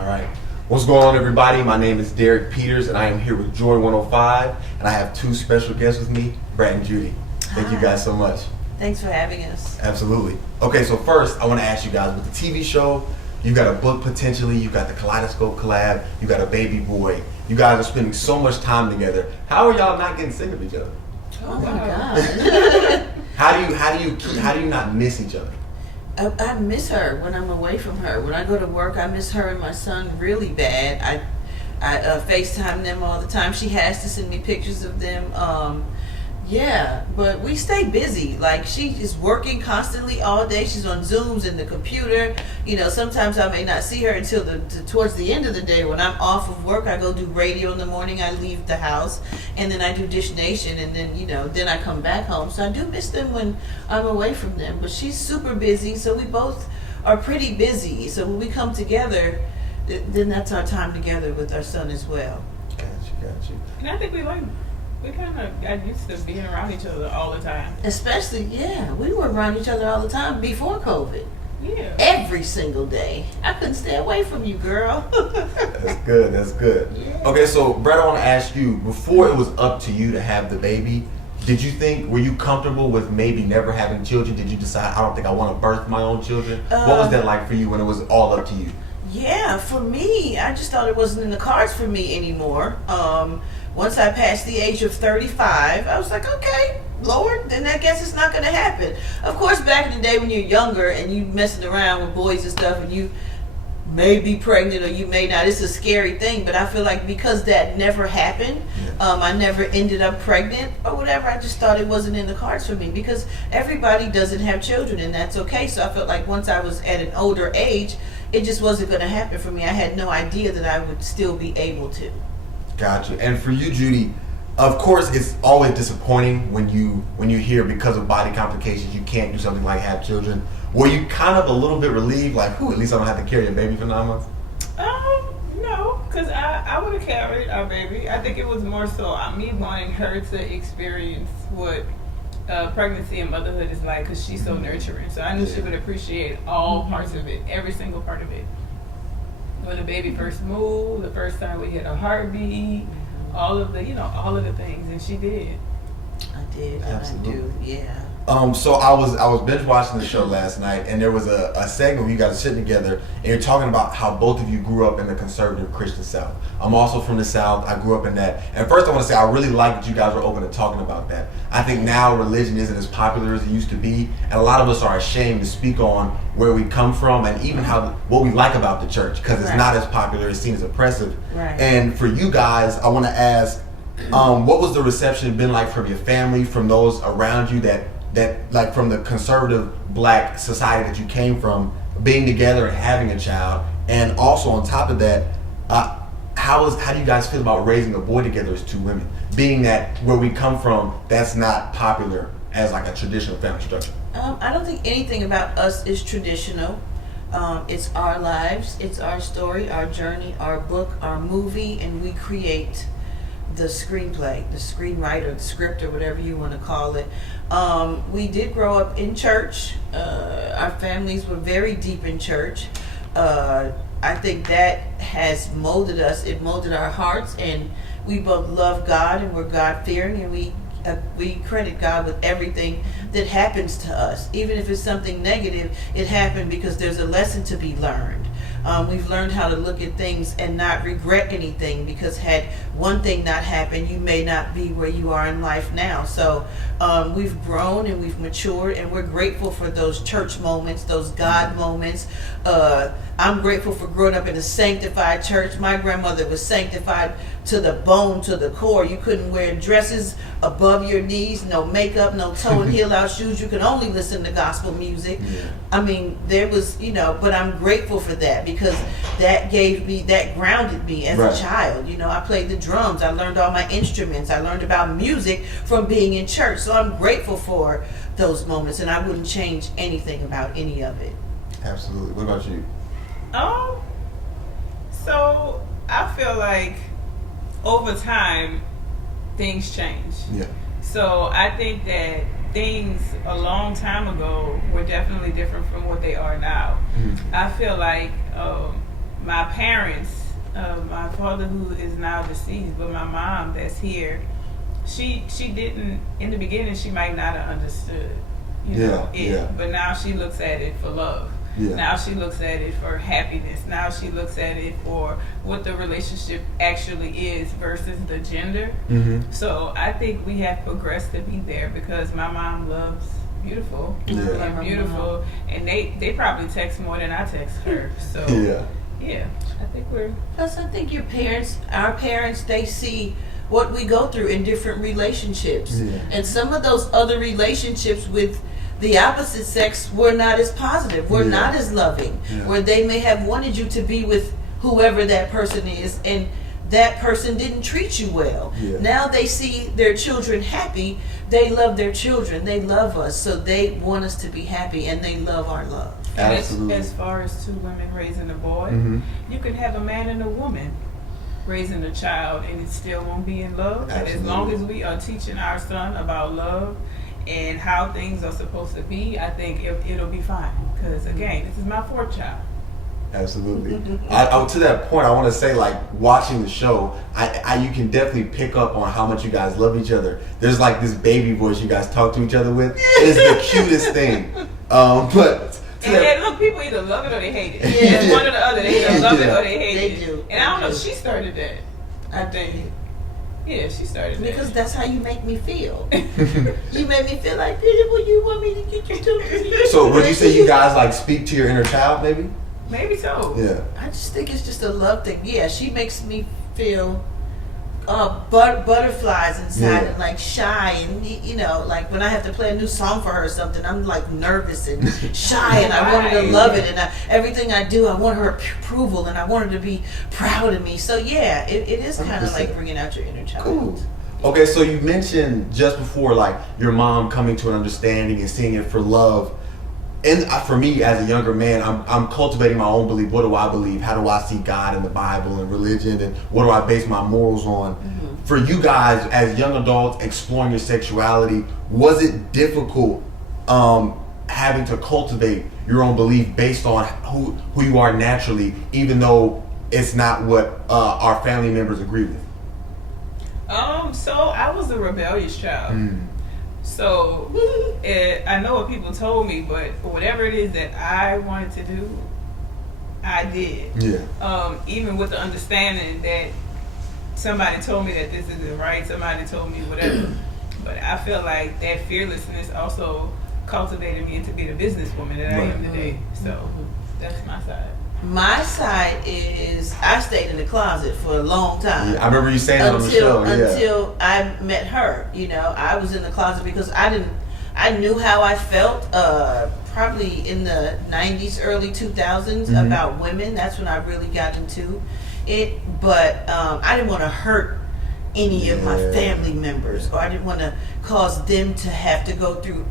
All right. What's going on, everybody? My name is Derek Peters, and I am here with Joy 105, and I have two special guests with me, Brat and Judy. Thank you guys so much. Thanks for having us. Absolutely. Okay, so first, I want to ask you guys, with the TV show, you got a book potentially, you got the Kaleidoscope collab, you got a baby boy. You guys are spending so much time together. How are y'all not getting sick of each other? Oh my God. How do you not miss each other? I miss her when I'm away from her. When I go to work, I miss her and my son really bad. I FaceTime them all the time. She has to send me pictures of them. Yeah, but we stay busy. Like, she is working constantly all day. She's on Zooms and the computer. You know, sometimes I may not see her until towards the end of the day. When I'm off of work, I go do radio in the morning. I leave the house, and then I do Dish Nation, and then, then I come back home. So I do miss them when I'm away from them. But she's super busy, so we both are pretty busy. So when we come together, then that's our time together with our son as well. Got you. And I think we kind of got used to being around each other all the time. Especially, we were around each other all the time before COVID. Yeah. Every single day. I couldn't stay away from you, girl. That's good. Yeah. Okay, so Brett, I want to ask you, before it was up to you to have the baby, were you comfortable with maybe never having children? Did you decide, I don't think I want to birth my own children? What was that like for you when it was all up to you? Yeah, for me, I just thought it wasn't in the cards for me anymore. Once I passed the age of 35, I was like, okay, Lord, then I guess it's not going to happen. Of course, back in the day when you're younger and you messing around with boys and stuff, and you may be pregnant or you may not, it's a scary thing. But I feel like because that never happened, I never ended up pregnant or whatever, I just thought it wasn't in the cards for me, because everybody doesn't have children, and that's okay. So I felt like once I was at an older age, it just wasn't going to happen for me. I had no idea that I would still be able to. Gotcha. And for you, Judy, of course, it's always disappointing when you hear because of body complications you can't do something like have children. Were you kind of a little bit relieved, like, at least I don't have to carry a baby for 9 months? No, because I would have carried our baby. I think it was more so me wanting her to experience what pregnancy and motherhood is like, because she's so nurturing. So I knew she would appreciate all parts of it, every single part of it. When the baby first moved, the first time we hit a heartbeat, all of the things, and she did. I did, and Absolutely. I do, yeah. So I was binge watching the show last night, and there was a segment where you guys are sitting together and you're talking about how both of you grew up in the conservative Christian South. I'm also from the South. I grew up in that. And first I want to say I really like that you guys are open to talking about that. I think now religion isn't as popular as it used to be, and a lot of us are ashamed to speak on where we come from and even what we like about the church, because it's not as popular, it's seen as oppressive. Right. And for you guys, I want to ask, what was the reception been like from your family, from those around you that like from the conservative black society that you came from, being together and having a child? And also on top of that, how do you guys feel about raising a boy together as two women, being that where we come from, that's not popular as like a traditional family structure? I don't think anything about us is traditional. It's our lives, it's our story, our journey, our book, our movie, and we create the screenplay, the screenwriter, the script, or whatever you want to call it. We did grow up in church. Our families were very deep in church. I think that has molded us. It molded our hearts, and we both love God and we're God-fearing, and we credit God with everything that happens to us. Even if it's something negative, it happened because there's a lesson to be learned. We've learned how to look at things and not regret anything, because had one thing not happened, you may not be where you are in life now. So we've grown and we've matured, and we're grateful for those church moments, those God moments. I'm grateful for growing up in a sanctified church. My grandmother was sanctified to the bone, to the core. You couldn't wear dresses above your knees, no makeup, no toe and heel out shoes. You could only listen to gospel music. I mean, there was, but I'm grateful for that, because that grounded me as a child. I played the drums. I learned all my instruments. I learned about music from being in church. So I'm grateful for those moments, and I wouldn't change anything about any of it. Absolutely. What about you? So I feel like over time things change. Yeah. So I think that things a long time ago were definitely different from what they are now. I feel like my parents, my father who is now deceased, but my mom that's here, she didn't, in the beginning, she might not have understood, but now she looks at it for love. Yeah. Now she looks at it for happiness. Now she looks at it for what the relationship actually is versus the gender. Mm-hmm. So I think we have progressed to be there because my mom loves beautiful. Yeah. Beautiful. And they probably text more than I text her. So yeah, I think we're... Plus, I think our parents, they see what we go through in different relationships. Yeah. And some of those other relationships with the opposite sex were not as positive, were not as loving, where they may have wanted you to be with whoever that person is, and that person didn't treat you well. Yeah. Now they see their children happy, they love their children, they love us, so they want us to be happy, and they love our love. Absolutely. As far as two women raising a boy, you can have a man and a woman raising a child and it still won't be in love. But as long as we are teaching our son about love and how things are supposed to be, I think it'll be fine. Because again, this is my fourth child. Absolutely. To that point, I want to say, like, watching the show, you can definitely pick up on how much you guys love each other. There's like this baby voice you guys talk to each other with. It's the cutest thing. And look, people either love it or they hate it. Yeah. It's one or the other. They either love it or they hate it. Do. And I don't know, she started that. I think. Yeah, she started that. Because that's how you make me feel. You make me feel like, beautiful, you want me to get you to. So would you say you guys like speak to your inner child, maybe? Maybe so. Yeah. I just think it's just a love thing. Yeah, she makes me feel butterflies inside and like shy, and like when I have to play a new song for her or something, I'm like nervous and shy, and I want her to love it, and everything I do, I want her approval, and I want her to be proud of me. So yeah, it is kind of like bringing out your inner child. Cool. Okay, so you mentioned just before, like, your mom coming to an understanding and seeing it for love. And for me, as a younger man, I'm cultivating my own belief. What do I believe? How do I see God in the Bible and religion? And what do I base my morals on? Mm-hmm. For you guys, as young adults exploring your sexuality, was it difficult having to cultivate your own belief based on who you are naturally, even though it's not what our family members agree with? So I was a rebellious child. So I know what people told me, but whatever it is that I wanted to do, I did. Yeah. Even with the understanding that somebody told me that this isn't right, somebody told me whatever. But I feel like that fearlessness also cultivated me into being a businesswoman that I am today. So that's my side. My side is I stayed in the closet for a long time. Yeah, I remember you saying that on the show. Until I met her. I was in the closet because I knew how I felt probably in the 90s, early 2000s about women. That's when I really got into it. But I didn't want to hurt any of my family members, or I didn't want to cause them to have to go through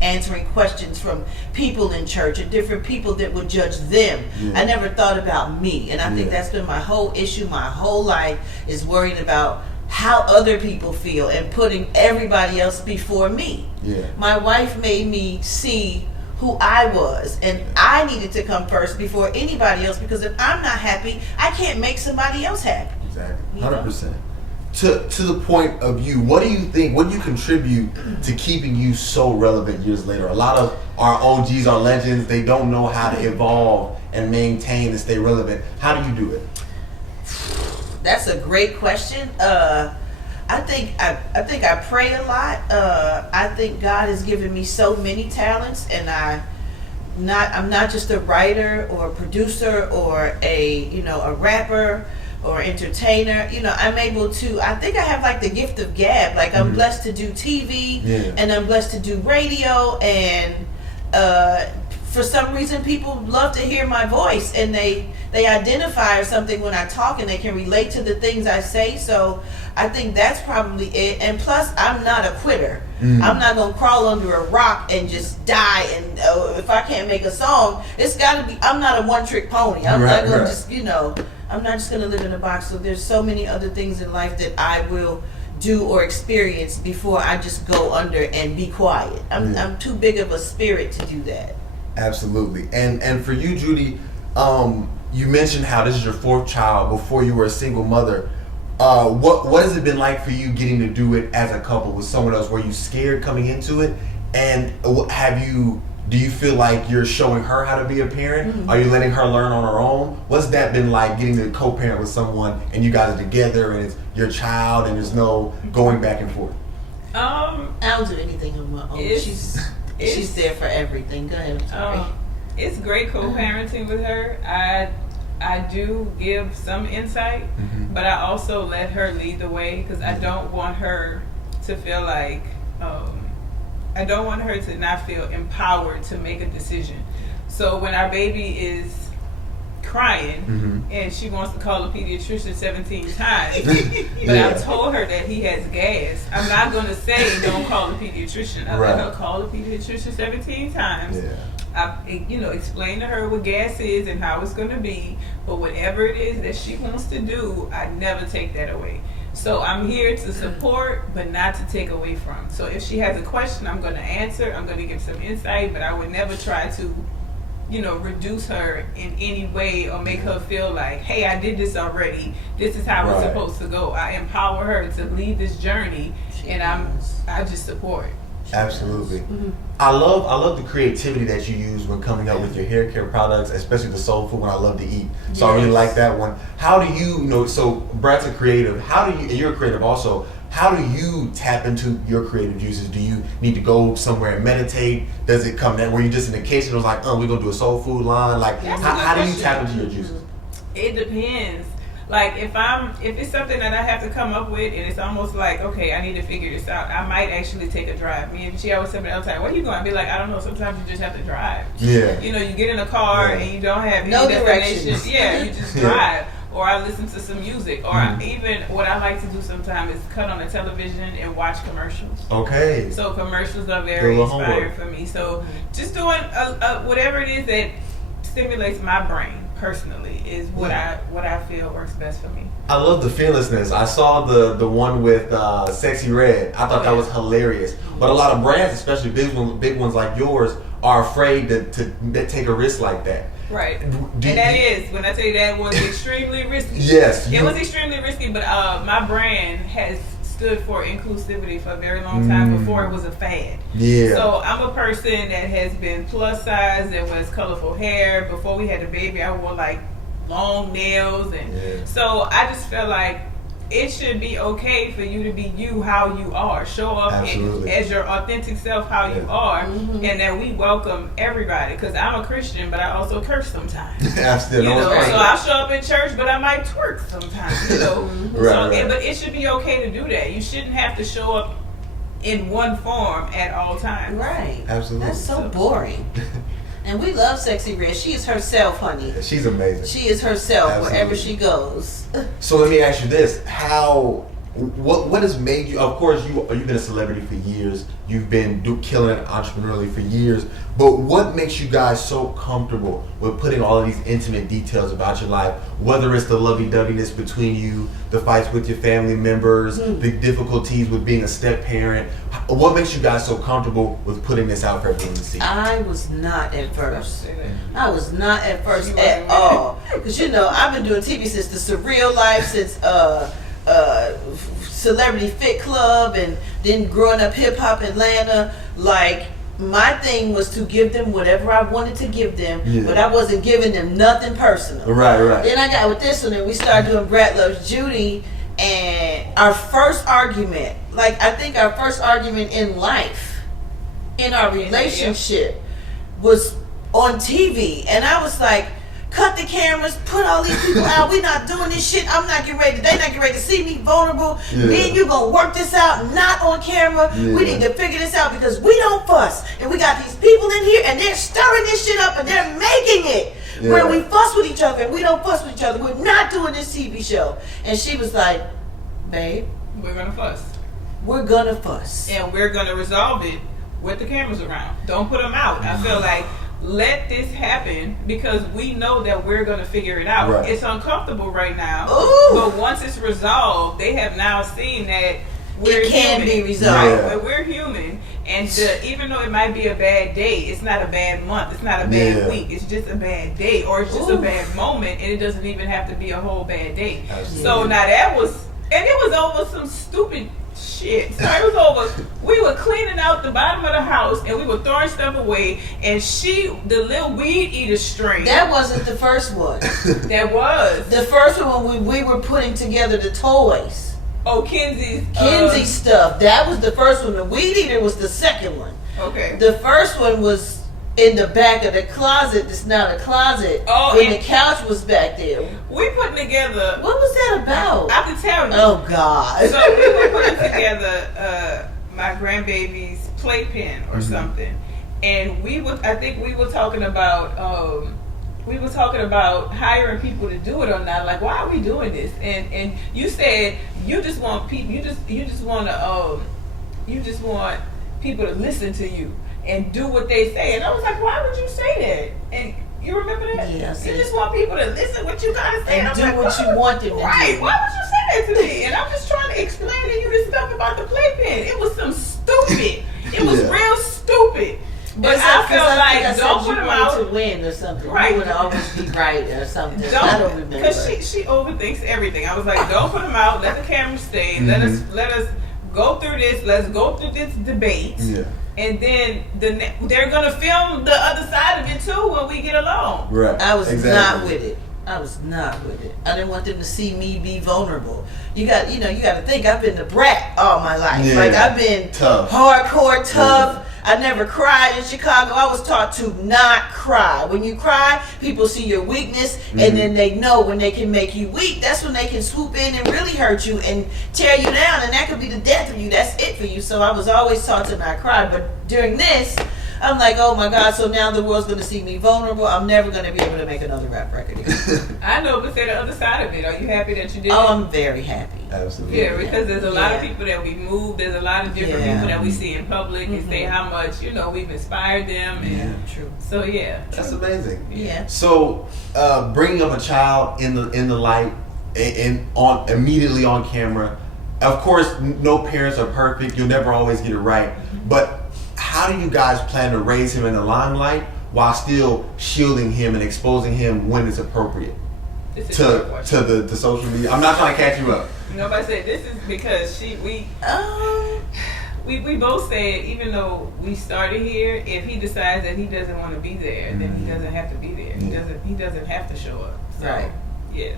answering questions from people in church and different people that would judge them. I never thought about me, and I think that's been my whole issue my whole life, is worrying about how other people feel and putting everybody else before me. My wife made me see who I was, and I needed to come first before anybody else, because if I'm not happy, I can't make somebody else happy. Exactly. 100%. To the point of you, what do you think, what do you contribute to keeping you so relevant years later? A lot of our OGs, our legends, they don't know how to evolve and maintain and stay relevant. How do you do it? That's a great question. I think I pray a lot. I think God has given me so many talents, and I'm not just a writer or a producer or a rapper or entertainer. I'm able to, I think I have like the gift of gab. Like I'm blessed to do TV and I'm blessed to do radio, and for some reason people love to hear my voice, and they identify with something when I talk, and they can relate to the things I say. So I think that's probably it. And plus, I'm not a quitter. I'm not gonna crawl under a rock and just die, and if I can't make a song, it's gotta be, I'm not a one-trick pony. I'm not gonna just I'm not just going to live in a box. So there's so many other things in life that I will do or experience before I just go under and be quiet. I'm too big of a spirit to do that. Absolutely. And for you, Judy, you mentioned how this is your fourth child before you were a single mother. What has it been like for you getting to do it as a couple with someone else? Were you scared coming into it? And do you feel like you're showing her how to be a parent? Mm-hmm. Are you letting her learn on her own? What's that been like, getting to co-parent with someone and you guys are together and it's your child and there's no going back and forth? I don't do anything on my own. She's there for everything. Go ahead. I'm sorry. It's great co-parenting with her. I do give some insight, mm-hmm. but I also let her lead the way because I don't want her to feel like I don't want her to not feel empowered to make a decision. So when our baby is crying, mm-hmm. and she wants to call a pediatrician 17 times, but I've told her that he has gas, I'm not going to say don't call a pediatrician. I let her call a pediatrician 17 times. Yeah. I explain to her what gas is and how it's going to be, but whatever it is that she wants to do, I never take that away. So I'm here to support, but not to take away from. So if she has a question, I'm going to answer. I'm going to give some insight, but I would never try to, reduce her in any way or make her feel like, hey, I did this already. This is how it's supposed to go. I empower her to lead this journey, and I just support. Absolutely. Mm-hmm. I love the creativity that you use when coming up with your hair care products, especially the soul food one I love to eat. So I really like that one. How do you, so Brat's a creative. And you're a creative also. How do you tap into your creative juices? Do you need to go somewhere and meditate? Does it come that where you just in the kitchen? It was like, we're gonna do a soul food line. Like, how do you tap into your juices? It depends. Like if it's something that I have to come up with and it's almost like, okay, I need to figure this out, I might actually take a drive. Me and she always tell me all the time, where you going? I'd be like, I don't know, sometimes you just have to drive. Yeah. You get in a car and you don't have any destination. Yeah, you just drive. Or I listen to some music. Or even what I like to do sometimes is cut on the television and watch commercials. Okay. So commercials are very inspiring for me. So just doing whatever it is that stimulates my brain personally is what I feel works best for me. I love the fearlessness. I saw the one with Sexy Red. I thought that was hilarious. But a lot of brands, especially big ones like yours, are afraid to take a risk like that. Right. When I tell you that was extremely risky. Yes. It was extremely risky, but my brand has stood for inclusivity for a very long time before it was a fad. Yeah. So I'm a person that has been plus size, that was colorful hair. Before we had a baby, I wore like long nails, and so I just felt like it should be okay for you to be you, how you are. Show up as your authentic self, how you are, and that we welcome everybody. Because I'm a Christian, but I also curse sometimes. Absolutely. So I'll show up in church, but I might twerk sometimes. But it should be okay to do that. You shouldn't have to show up in one form at all times. Right. Absolutely. That's so boring. And we love Sexy Red. She is herself, honey. Yeah, she's amazing. She is herself wherever she goes. So let me ask you this: what has made you? Of course, you've been a celebrity for years. You've been killing it entrepreneurially for years. But what makes you guys so comfortable with putting all of these intimate details about your life? Whether it's the lovey-doveyness between you, the fights with your family members, the difficulties with being a step parent. What makes you guys so comfortable with putting this out for everyone to see? I was not at first. I was not at first at all. Because I've been doing TV since the Surreal Life, since Celebrity Fit Club, and then growing up hip hop Atlanta. Like, my thing was to give them whatever I wanted to give them, but I wasn't giving them nothing personal. Right. Then I got with this one, and we started doing Brat Loves Judy, and our first argument, I think our first argument in life, in our relationship, was on TV, and I was like, cut the cameras, put all these people out. We're not doing this shit. I'm not getting ready. They're not getting ready to see me vulnerable. Me and you gonna work this out, not on camera. We need to figure this out because we don't fuss. And we got these people in here and they're stirring this shit up and they're making it where we fuss with each other and we don't fuss with each other. We're not doing this TV show. And she was like, babe, we're gonna fuss. We're gonna fuss. And we're gonna resolve it with the cameras around. Don't put them out. I feel like, let this happen because we know that we're going to figure it out. Right. It's uncomfortable right now. Ooh. But once it's resolved, they have now seen that it can be resolved. Right? We're human, And even though it might be a bad day, it's not a bad month. It's not a bad week. It's just a bad day, or it's just a bad moment, and it doesn't even have to be a whole bad day. Absolutely. So now that was, and it was over some stupid shit. So it was over. We were cleaning out the bottom of the house, and we were throwing stuff away. And the little weed eater string. That wasn't the first one. That was the first one when we were putting together the toys. Oh, Kenzie's stuff. That was the first one. The weed eater was the second one. Okay. The first one was in the back of the closet. It's not a closet. Oh, when the couch was back there. We put together. What was that about? I can tell you. Oh God. So we were putting together my grandbaby's playpen or something, and I think we were talking about. We were talking about hiring people to do it or not. Like, why are we doing this? And you said you just want people. You just want people to listen to you and do what they say. And I was like, why would you say that? And you remember that? Yeah, you just want people to listen what you gotta say and do like, what you want them to do. Right? Why would you say that to me? And I'm just trying to explain to you this stuff about the playpen. It was some stupid. It was real stupid. But I felt like don't put them out to win or something. Right. You would always be right or something. I don't remember. Because she overthinks everything. I was like, don't put them out. Let the camera stay. Let us go through this. Let's go through this debate. Yeah. And then they're gonna film the other side of it too when we get along. Right. I was not with it. I was not with it. I didn't want them to see me be vulnerable. You got to think I've been the brat all my life. Yeah. Like I've been tough, hardcore tough. I never cried in Chicago. I was taught to not cry. When you cry, people see your weakness, and then they know when they can make you weak. That's when they can swoop in and really hurt you and tear you down, and that could be the death of you. That's it for you. So I was always taught to not cry. But during this, I'm like, oh my God, so now the world's going to see me vulnerable. I'm never going to be able to make another rap record again. I know, but say the other side of it. Are you happy that you did Oh, it? I'm very happy. Absolutely. Yeah, because there's a lot of people that we move. There's a lot of different people that we see in public and say how much, we've inspired them. And true. So, yeah. That's amazing. Yeah. So, bringing up a child in the light and immediately on camera, of course, no parents are perfect. You'll never always get it right. But how do you guys plan to raise him in the limelight while still shielding him and exposing him when it's appropriate to the social media? I'm not trying to catch you up. Nobody said this is because we both said even though we started here, if he decides that he doesn't want to be there, then he doesn't have to be there. He doesn't have to show up. So, right. Yeah.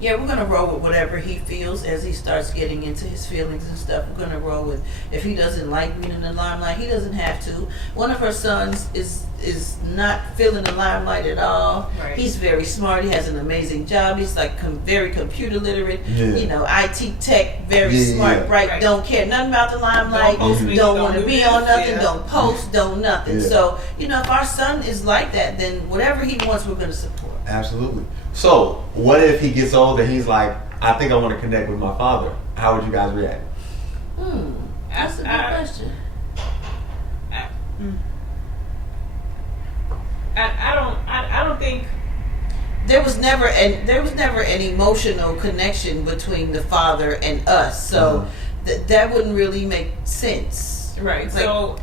Yeah, we're gonna roll with whatever he feels as he starts getting into his feelings and stuff. We're gonna roll with if he doesn't like being in the limelight, he doesn't have to. One of our sons is not feeling the limelight at all. Right. He's very smart. He has an amazing job. He's like very computer literate. Yeah. IT tech, very smart, bright. Right. Don't care nothing about the limelight. Don't want to be on nothing. Yeah. Don't post. Don't nothing. Yeah. So if our son is like that, then whatever he wants, we're gonna support. Absolutely. So, what if he gets old and he's like, I think I want to connect with my father? How would you guys react? That's a good question. I don't think there was never an emotional connection between the father and us, so that wouldn't really make sense. Right. Like, so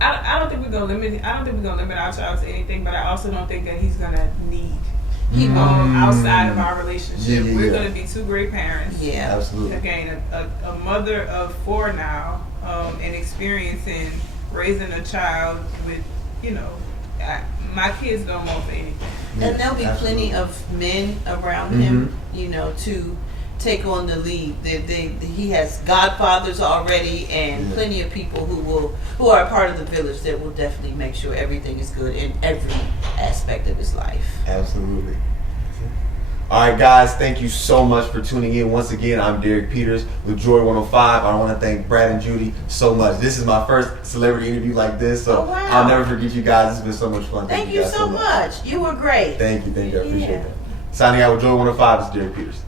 I don't think we're gonna limit. I don't think we're gonna limit our child to anything, but I also don't think that he's gonna need outside of our relationship. We're gonna be two great parents. Yeah, absolutely. Again, a mother of 4 now, and experiencing raising a child with, my kids don't want for anything. And there'll be plenty of men around him, to take on the lead. He has godfathers already, and plenty of people who are a part of the village that will definitely make sure everything is good in every aspect of his life. Absolutely. All right, guys, thank you so much for tuning in. Once again, I'm Derek Peters with Joy 105. I want to thank Brat and Judy so much. This is my first celebrity interview like this, so I'll never forget you guys. It's been so much fun. Thank you so much. You were great. Thank you. I appreciate that. Signing out with Joy 105 is Derek Peters.